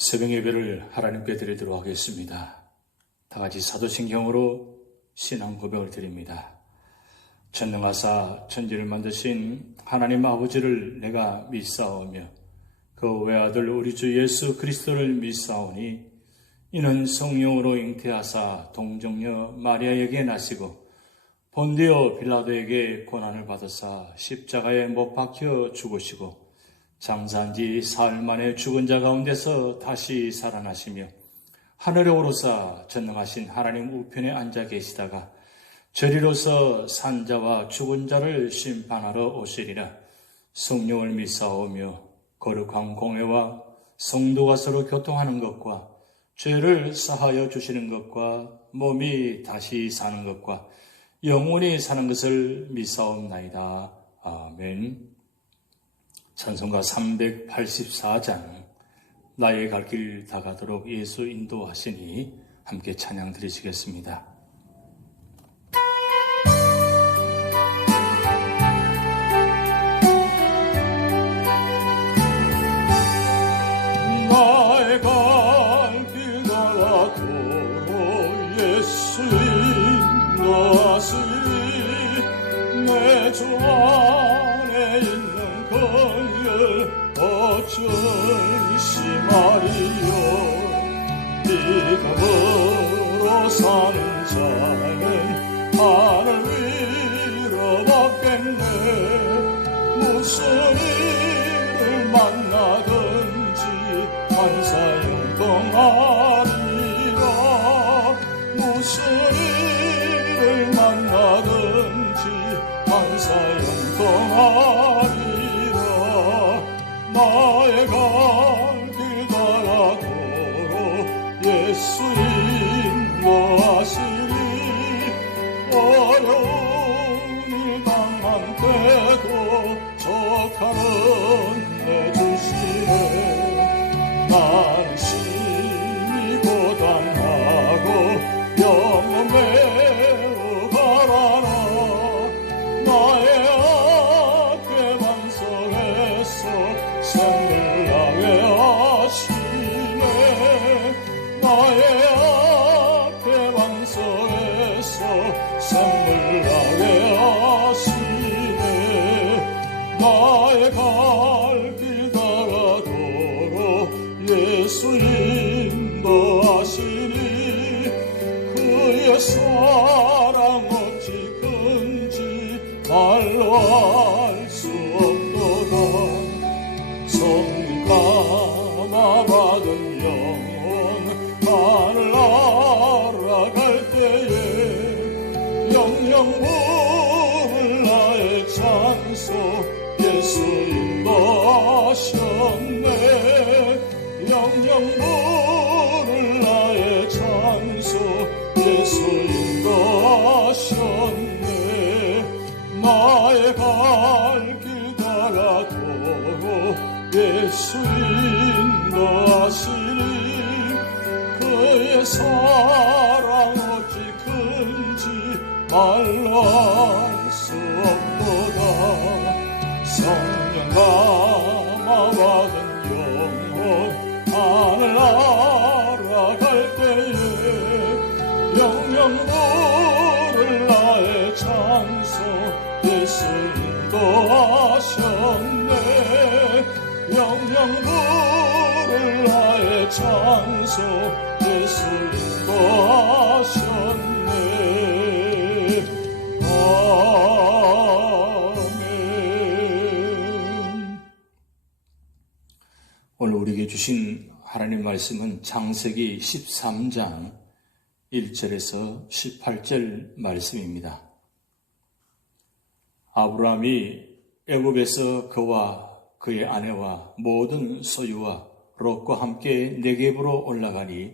새벽 예배를 하나님께 드리도록 하겠습니다. 다 같이 사도신경으로 신앙 고백을 드립니다. 전능하사 천지를 만드신 하나님 아버지를 내가 믿사오며 그 외아들 우리 주 예수 그리스도를 믿사오니 이는 성령으로 잉태하사 동정녀 마리아에게 나시고 본디오 빌라도에게 고난을 받으사 십자가에 못 박혀 죽으시고 장사한 지 사흘 만에 죽은 자 가운데서 다시 살아나시며 하늘에 오르사 전능하신 하나님 우편에 앉아 계시다가 저리로서 산자와 죽은 자를 심판하러 오시리라. 성령을 믿사오며 거룩한 공회와 성도가 서로 교통하는 것과 죄를 사하여 주시는 것과 몸이 다시 사는 것과 영원히 사는 것을 믿사옵나이다. 아멘. 찬송가 384장 나의 갈 길 다 가도록 예수 인도하시니 함께 찬양 드리시겠습니다. 나의 갈 길 다 가도록 예수 인도하시니 내 주 안에 있는 건열 어쩔시마리요. 믿음으로 사는 자는 하늘 위로 받겠네. 무슨 일을 만나든지 만사 영통하리라. 무슨 일을 만나든지 만사 영통하리라. 나의 갈 길 다 가도록 예수 인도하시니 어려운 일 당한 때도 족하는 내주시네. 나는 심히 고단하고 영혼 매우 가라나. 나의 앞에 반석에서 샘을 나게 하시네. 나의 앞에 반석에서 샘을 나게 하시네. 나의 갈 길 다 가도록 예수 인도하시니 그의 사랑 어찌 큰지 말로 알 수 없도다. 성령 감화받은 영혼 하늘 알아갈 때에 영영 부를 나의 찬송 예수 인도하셨네. 영영 부를 나의 찬송 예수 인도하셨네. 나의 갈 길 다 가도록 예수 인도하시니 그의 사랑 어찌 큰지 말로 알 수 없도다. 성령 감화받은 영혼 하늘 알아갈 때에 영영 부를 나의 찬송 예수 인도하셨네. 영영 부를 나의 찬송 예수 인도하셨네. 아멘. 오늘 우리에게 주신 하나님 말씀은 창세기 13장 1절에서 18절 말씀입니다. 아브라함이 애굽에서 그와 그의 아내와 모든 소유와 롯과 함께 네겝으로 올라가니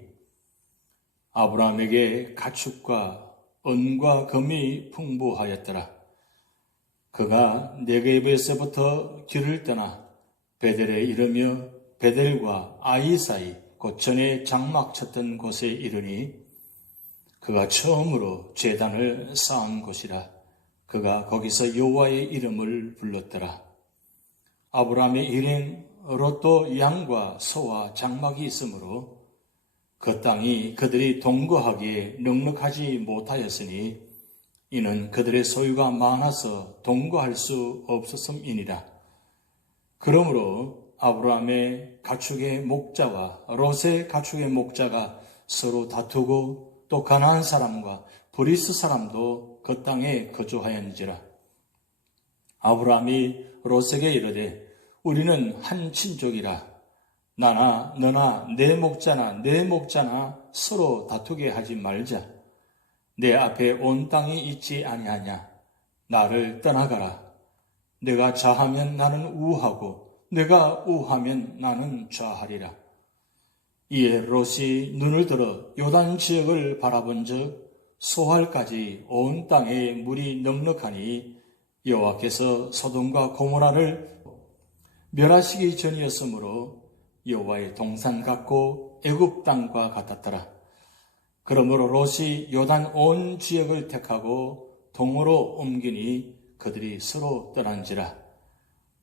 아브라함에게 가축과 은과 금이 풍부하였더라. 그가 네겝에서부터 길을 떠나 베델에 이르며 베델과 아이 사이 고천에 장막 쳤던 곳에 이르니 그가 처음으로 제단을 쌓은 곳이라. 그가 거기서 여호와의 이름을 불렀더라. 아브라함의 일행 롯도 양과 소와 장막이 있으므로 그 땅이 그들이 동거하기에 넉넉하지 못하였으니 이는 그들의 소유가 많아서 동거할 수 없었음이니라. 그러므로 아브라함의 가축의 목자와 롯의 가축의 목자가 서로 다투고 또 가나안 사람과 브리스 사람도 그 땅에 거주하였는지라. 아브라함이 롯에게 이르되 우리는 한 친족이라. 나나 너나 내 목자나 서로 다투게 하지 말자. 내 앞에 온 땅이 있지 아니하냐. 나를 떠나가라. 내가 좌하면 나는 우하고 내가 우하면 나는 좌하리라. 이에 롯이 눈을 들어 요단 지역을 바라본즉 소할까지 온 땅에 물이 넉넉하니 여호와께서 소돔과 고모라를 멸하시기 전이었으므로 여호와의 동산 같고 애굽 땅과 같았더라. 그러므로 롯이 요단 온 지역을 택하고 동으로 옮기니 그들이 서로 떠난지라.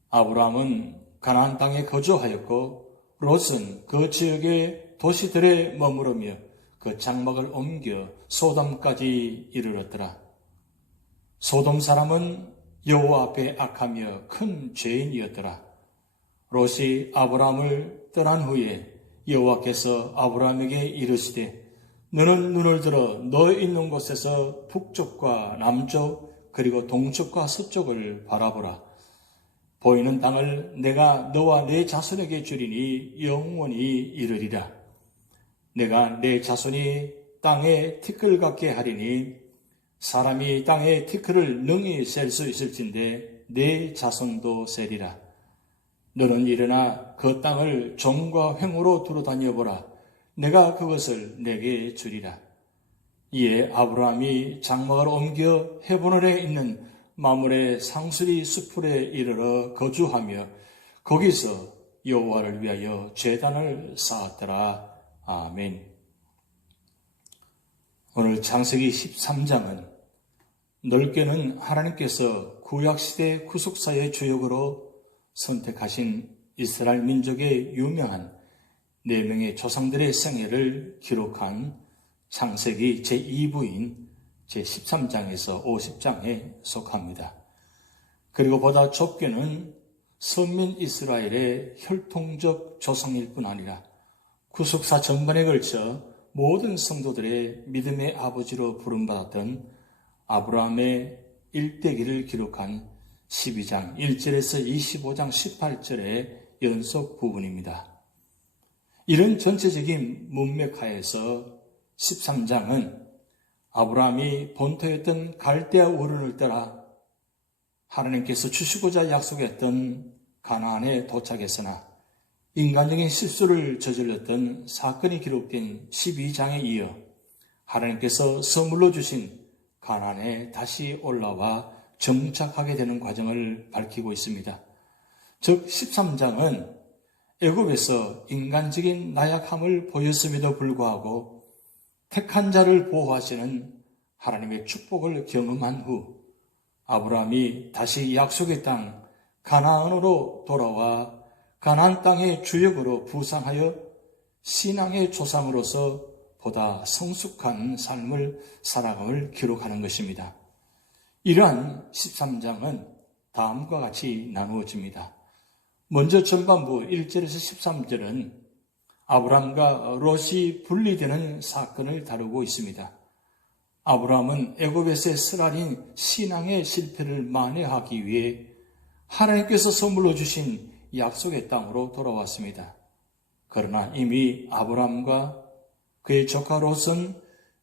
아브라함은 가나안 땅에 거주하였고 롯은 그 지역의 도시들에 머무르며 그 장막을 옮겨 소돔까지 이르렀더라. 소돔 사람은 여호와 앞에 악하며 큰 죄인이었더라. 롯이 아브라함을 떠난 후에 여호와께서 아브라함에게 이르시되 너는 눈을 들어 너 있는 곳에서 북쪽과 남쪽 그리고 동쪽과 서쪽을 바라보라. 보이는 땅을 내가 너와 내 자손에게 주리니 영원히 이르리라. 내가 내 자손이 땅에 티끌 같게 하리니 사람이 땅에 티끌을 능히 셀 수 있을진데 내 자손도 세리라. 너는 일어나 그 땅을 종과 횡으로 두루 다녀보라. 내가 그것을 내게 주리라. 이에 아브라함이 장막을 옮겨 헤브론에 있는 마므레 상수리 숲풀에 이르러 거주하며 거기서 여호와를 위하여 제단을 쌓았더라. 아멘. 오늘 창세기 13장은 넓게는 하나님께서 구약시대 구속사의 주역으로 선택하신 이스라엘 민족의 유명한 4명의 조상들의 생애를 기록한 창세기 제2부인 제13장에서 50장에 속합니다. 그리고 보다 좁게는 선민 이스라엘의 혈통적 조상일 뿐 아니라 구속사 전반에 걸쳐 모든 성도들의 믿음의 아버지로 부름받았던 아브라함의 일대기를 기록한 12장 1절에서 25장 18절의 연속 부분입니다. 이런 전체적인 문맥하에서 13장은 아브라함이 본토였던 갈대아 우른을 따라 하나님께서 주시고자 약속했던 가나안에 도착했으나 인간적인 실수를 저질렀던 사건이 기록된 12장에 이어 하나님께서 선물로 주신 가나안에 다시 올라와 정착하게 되는 과정을 밝히고 있습니다. 즉 13장은 애굽에서 인간적인 나약함을 보였음에도 불구하고 택한 자를 보호하시는 하나님의 축복을 경험한 후 아브라함이 다시 약속의 땅 가나안으로 돌아와 가나안 땅의 주역으로 부상하여 신앙의 조상으로서 보다 성숙한 삶을 살아감을 기록하는 것입니다. 이러한 13장은 다음과 같이 나누어집니다. 먼저 전반부 1절에서 13절은 아브라함과 롯이 분리되는 사건을 다루고 있습니다. 아브라함은 애굽에서의 쓰라린 신앙의 실패를 만회하기 위해 하나님께서 선물로 주신 약속의 땅으로 돌아왔습니다. 그러나 이미 아브라함과 그의 조카 롯은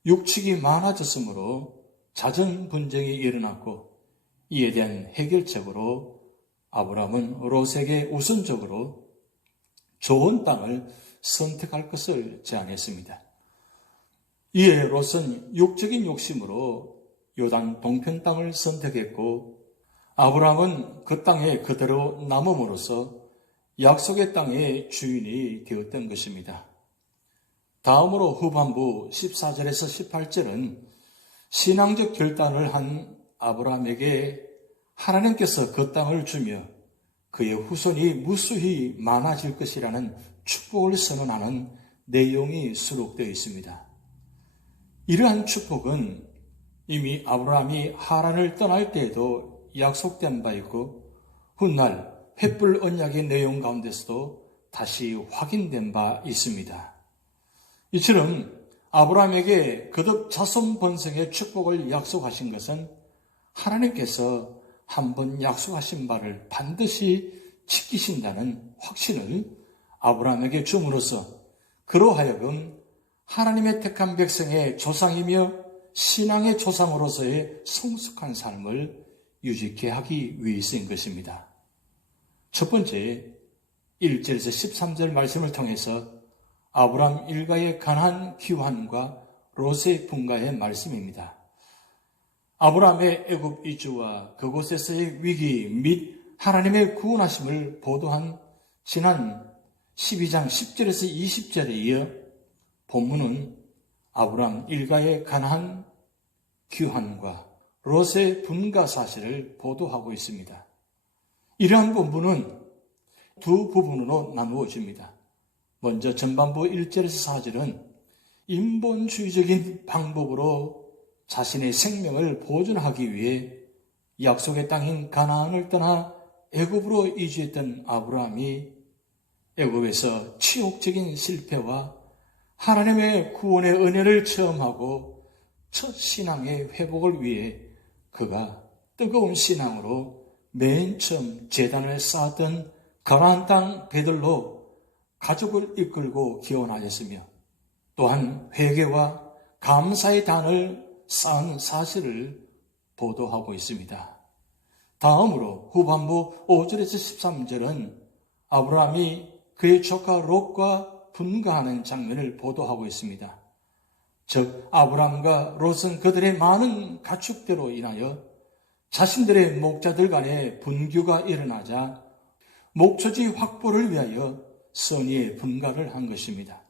육축이 많아졌으므로 잦은 분쟁이 일어났고 이에 대한 해결책으로 아브라함은 롯에게 우선적으로 좋은 땅을 선택할 것을 제안했습니다. 이에 롯은 육적인 욕심으로 요단 동편 땅을 선택했고 아브라함은 그 땅에 그대로 남음으로써 약속의 땅의 주인이 되었던 것입니다. 다음으로 후반부 14절에서 18절은 신앙적 결단을 한 아브라함에게 하나님께서 그 땅을 주며 그의 후손이 무수히 많아질 것이라는 축복을 선언하는 내용이 수록되어 있습니다. 이러한 축복은 이미 아브라함이 하란을 떠날 때에도 약속된 바 있고 훗날 횃불 언약의 내용 가운데서도 다시 확인된 바 있습니다. 이처럼 아브라함에게 거듭 자손 번성의 축복을 약속하신 것은 하나님께서 한번 약속하신 바를 반드시 지키신다는 확신을 아브라함에게 줌으로써 그로 하여금 하나님의 택한 백성의 조상이며 신앙의 조상으로서의 성숙한 삶을 유지케 하기 위해서인 것입니다. 첫 번째, 1절에서 13절 말씀을 통해서 아브라함 일가의 가나안 귀환과 롯의 분가의 말씀입니다. 아브라함의 애굽 이주와 그곳에서의 위기 및 하나님의 구원하심을 보도한 지난 12장 10절에서 20절에 이어 본문은 아브라함 일가의 가나안 귀환과 롯의 분가 사실을 보도하고 있습니다. 이러한 본문은 두 부분으로 나누어집니다. 먼저 전반부 1절에서 4절은 인본주의적인 방법으로 자신의 생명을 보존하기 위해 약속의 땅인 가나안을 떠나 애굽으로 이주했던 아브라함이 애굽에서 치욕적인 실패와 하나님의 구원의 은혜를 체험하고 첫 신앙의 회복을 위해 그가 뜨거운 신앙으로 맨 처음 제단을 쌓았던 가나안 땅 베들로 가족을 이끌고 기원하였으며 또한 회개와 감사의 단을 쌓은 사실을 보도하고 있습니다. 다음으로 후반부 5절에서 13절은 아브라함이 그의 조카 롯과 분가하는 장면을 보도하고 있습니다. 즉 아브라함과 롯은 그들의 많은 가축대로 인하여 자신들의 목자들 간에 분규가 일어나자 목초지 확보를 위하여 선의의 분가를 한 것입니다.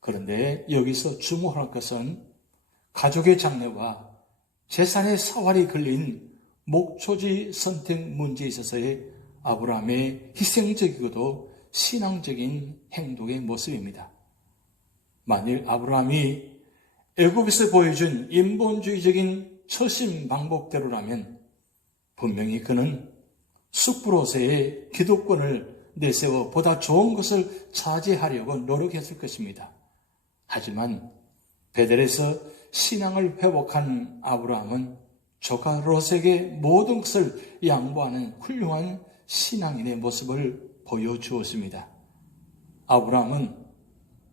그런데 여기서 주목할 것은 가족의 장래와 재산의 사활이 걸린 목초지 선택 문제에 있어서의 아브라함의 희생적이고도 신앙적인 행동의 모습입니다. 만일 아브라함이 애굽에서 보여준 인본주의적인 처신 방법대로라면 분명히 그는 숲으로서의 기득권을 내세워 보다 좋은 것을 차지하려고 노력했을 것입니다. 하지만 베델에서 신앙을 회복한 아브라함은 조카 롯에게 모든 것을 양보하는 훌륭한 신앙인의 모습을 보여주었습니다. 아브라함은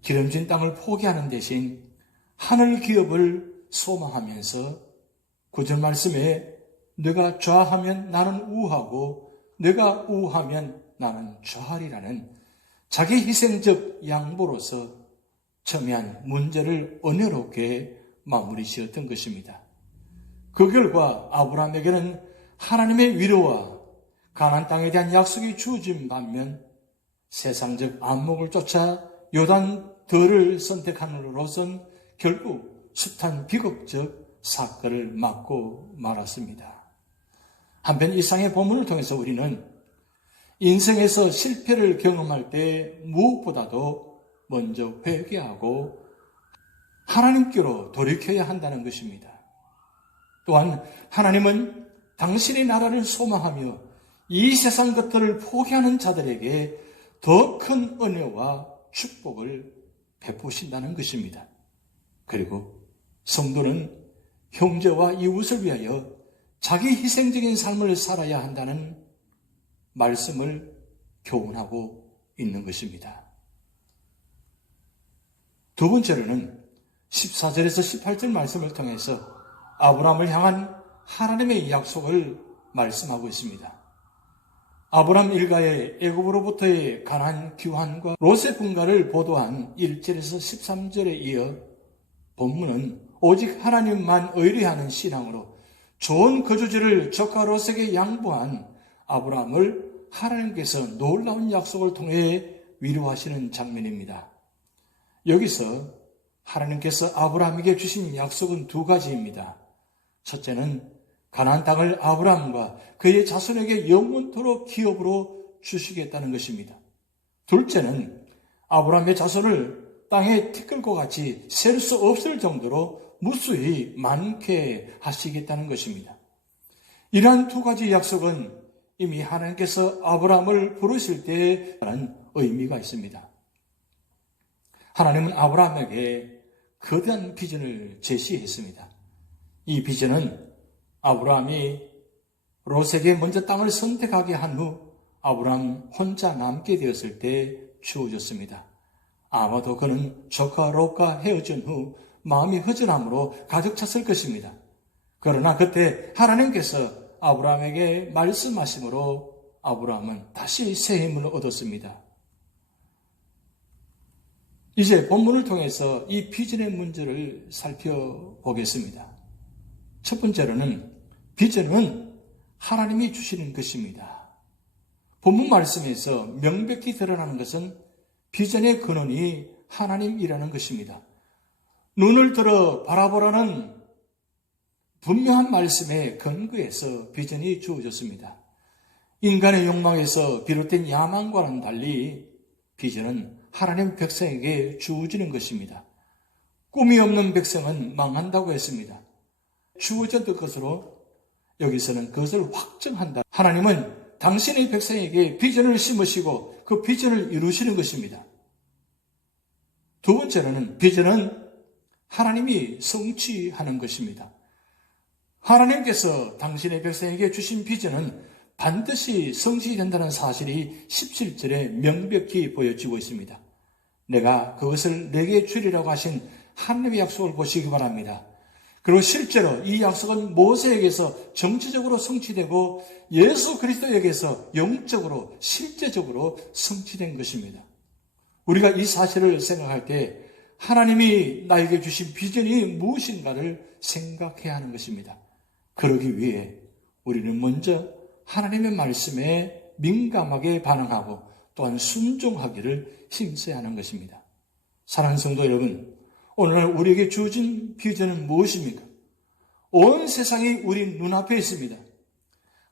기름진 땅을 포기하는 대신 하늘 기업을 소망하면서 9절 말씀에 내가 좌하면 나는 우하고 내가 우하면 나는 좌하리라는 자기 희생적 양보로서 첨예한 문제를 은혜롭게 마무리 지었던 것입니다. 그 결과 아브라함에게는 하나님의 위로와 가나안 땅에 대한 약속이 주어진 반면 세상적 안목을 쫓아 요단 들을 선택하는 롯은 결국 숱한 비극적 사건을 맞고 말았습니다. 한편 이상의 본문을 통해서 우리는 인생에서 실패를 경험할 때 무엇보다도 먼저 회개하고 하나님께로 돌이켜야 한다는 것입니다. 또한 하나님은 당신의 나라를 소망하며 이 세상 것들을 포기하는 자들에게 더 큰 은혜와 축복을 베푸신다는 것입니다. 그리고 성도는 형제와 이웃을 위하여 자기 희생적인 삶을 살아야 한다는 말씀을 교훈하고 있는 것입니다. 두 번째로는 14절에서 18절 말씀을 통해서 아브라함을 향한 하나님의 약속을 말씀하고 있습니다. 아브라함 일가의 애굽으로부터의 가나안 귀환과 롯의 분가를 보도한 1절에서 13절에 이어 본문은 오직 하나님만 의뢰하는 신앙으로 좋은 거주지를 조카 롯에게 양보한 아브라함을 하나님께서 놀라운 약속을 통해 위로하시는 장면입니다. 여기서 하나님께서 아브라함에게 주신 약속은 두 가지입니다. 첫째는 가나안 땅을 아브라함과 그의 자손에게 영원토록 기업으로 주시겠다는 것입니다. 둘째는 아브라함의 자손을 땅에 티끌과 같이 셀 수 없을 정도로 무수히 많게 하시겠다는 것입니다. 이러한 두 가지 약속은 이미 하나님께서 아브라함을 부르실 때에 따른 의미가 있습니다. 하나님은 아브라함에게 거대한 비전을 제시했습니다. 이 비전은 아브라함이 롯에게 먼저 땅을 선택하게 한 후 아브라함 혼자 남게 되었을 때 주어졌습니다. 아마도 그는 조카 롯과 헤어진 후 마음이 허전함으로 가득 찼을 것입니다. 그러나 그때 하나님께서 아브라함에게 말씀하심으로 아브라함은 다시 새 힘을 얻었습니다. 이제 본문을 통해서 이 비전의 문제를 살펴보겠습니다. 첫 번째로는 비전은 하나님이 주시는 것입니다. 본문 말씀에서 명백히 드러나는 것은 비전의 근원이 하나님이라는 것입니다. 눈을 들어 바라보라는 분명한 말씀에 근거해서 비전이 주어졌습니다. 인간의 욕망에서 비롯된 야망과는 달리 비전은 하나님 백성에게 주어지는 것입니다. 꿈이 없는 백성은 망한다고 했습니다. 주어졌던 것으로 여기서는 그것을 확정한다. 하나님은 당신의 백성에게 비전을 심으시고 그 비전을 이루시는 것입니다. 두 번째로는 비전은 하나님이 성취하는 것입니다. 하나님께서 당신의 백성에게 주신 비전은 반드시 성취된다는 사실이 17절에 명백히 보여지고 있습니다. 내가 그것을 내게 주리라고 하신 하나님의 약속을 보시기 바랍니다. 그리고 실제로 이 약속은 모세에게서 정치적으로 성취되고 예수 그리스도에게서 영적으로 실제적으로 성취된 것입니다. 우리가 이 사실을 생각할 때 하나님이 나에게 주신 비전이 무엇인가를 생각해야 하는 것입니다. 그러기 위해 우리는 먼저 하나님의 말씀에 민감하게 반응하고 또한 순종하기를 힘써야 하는 것입니다. 사랑하는 성도 여러분, 오늘날 우리에게 주어진 비전은 무엇입니까? 온 세상이 우리 눈앞에 있습니다.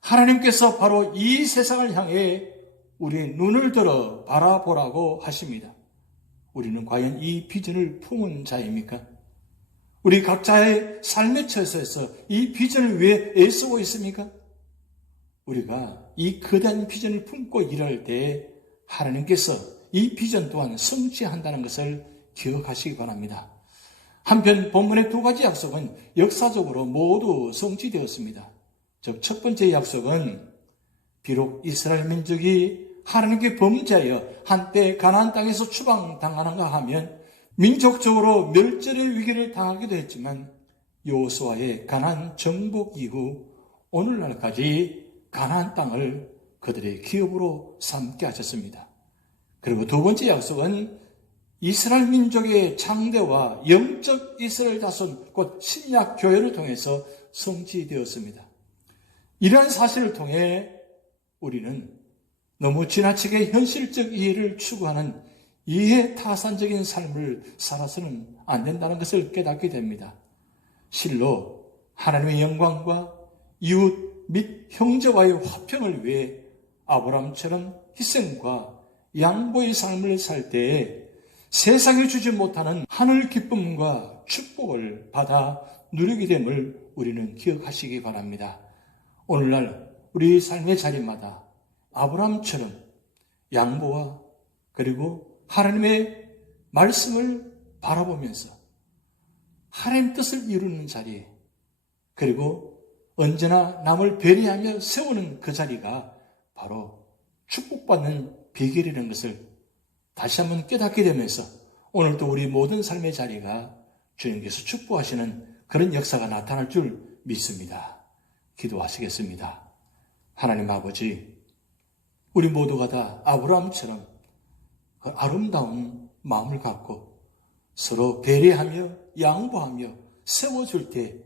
하나님께서 바로 이 세상을 향해 우리의 눈을 들어 바라보라고 하십니다. 우리는 과연 이 비전을 품은 자입니까? 우리 각자의 삶의 처소에서 이 비전을 위해 애쓰고 있습니까? 우리가 이 거대한 비전을 품고 일할 때 하나님께서 이 비전 또한 성취한다는 것을 기억하시기 바랍니다. 한편 본문의 두 가지 약속은 역사적으로 모두 성취되었습니다. 즉, 첫 번째 약속은 비록 이스라엘 민족이 하나님께 범죄하여 한때 가나안 땅에서 추방당하는가 하면 민족적으로 멸절의 위기를 당하기도 했지만 여호수아의 가나안 정복 이후 오늘날까지 가나안 땅을 그들의 기업으로 삼게 하셨습니다. 그리고 두 번째 약속은 이스라엘 민족의 창대와 영적 이스라엘 자손 곧 신약 교회를 통해서 성취되었습니다. 이러한 사실을 통해 우리는 너무 지나치게 현실적 이해를 추구하는 이해타산적인 삶을 살아서는 안 된다는 것을 깨닫게 됩니다. 실로 하나님의 영광과 이웃 및 형제와의 화평을 위해 아브라함처럼 희생과 양보의 삶을 살 때에 세상에 주지 못하는 하늘 기쁨과 축복을 받아 누리게 됨을 우리는 기억하시기 바랍니다. 오늘날 우리 삶의 자리마다 아브라함처럼 양보와 그리고 하나님의 말씀을 바라보면서 하나님 뜻을 이루는 자리, 그리고 언제나 남을 배려하며 세우는 그 자리가 바로 축복받는 비결이라는 것을 다시 한번 깨닫게 되면서 오늘도 우리 모든 삶의 자리가 주님께서 축복하시는 그런 역사가 나타날 줄 믿습니다. 기도하시겠습니다. 하나님 아버지, 우리 모두가 다 아브라함처럼 그 아름다운 마음을 갖고 서로 배려하며 양보하며 세워줄 때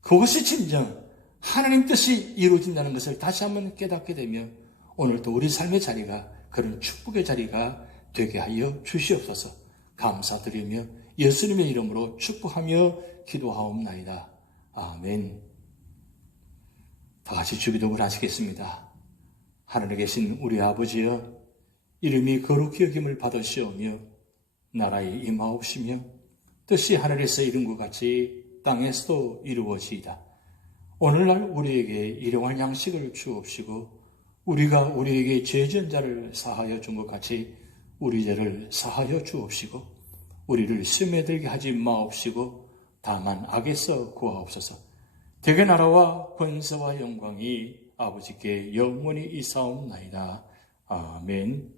그것이 진정 하나님 뜻이 이루어진다는 것을 다시 한번 깨닫게 되며 오늘도 우리 삶의 자리가 그런 축복의 자리가 되게 하여 주시옵소서. 감사드리며 예수님의 이름으로 축복하며 기도하옵나이다. 아멘. 다 같이 주기도를 하시겠습니다. 하늘에 계신 우리 아버지여, 이름이 거룩히 여김을 받으시오며 나라에 임하옵시며 뜻이 하늘에서 이룬 것 같이 땅에서도 이루어지이다. 오늘날 우리에게 일용할 양식을 주옵시고 우리가 우리에게 죄진 자를 사하여 준 것 같이 우리 죄를 사하여 주옵시고 우리를 시험에 들게 하지 마옵시고 다만 악에서 구하옵소서. 대개 나라와 권세와 영광이 아버지께 영원히 있사옵나이다. 아멘.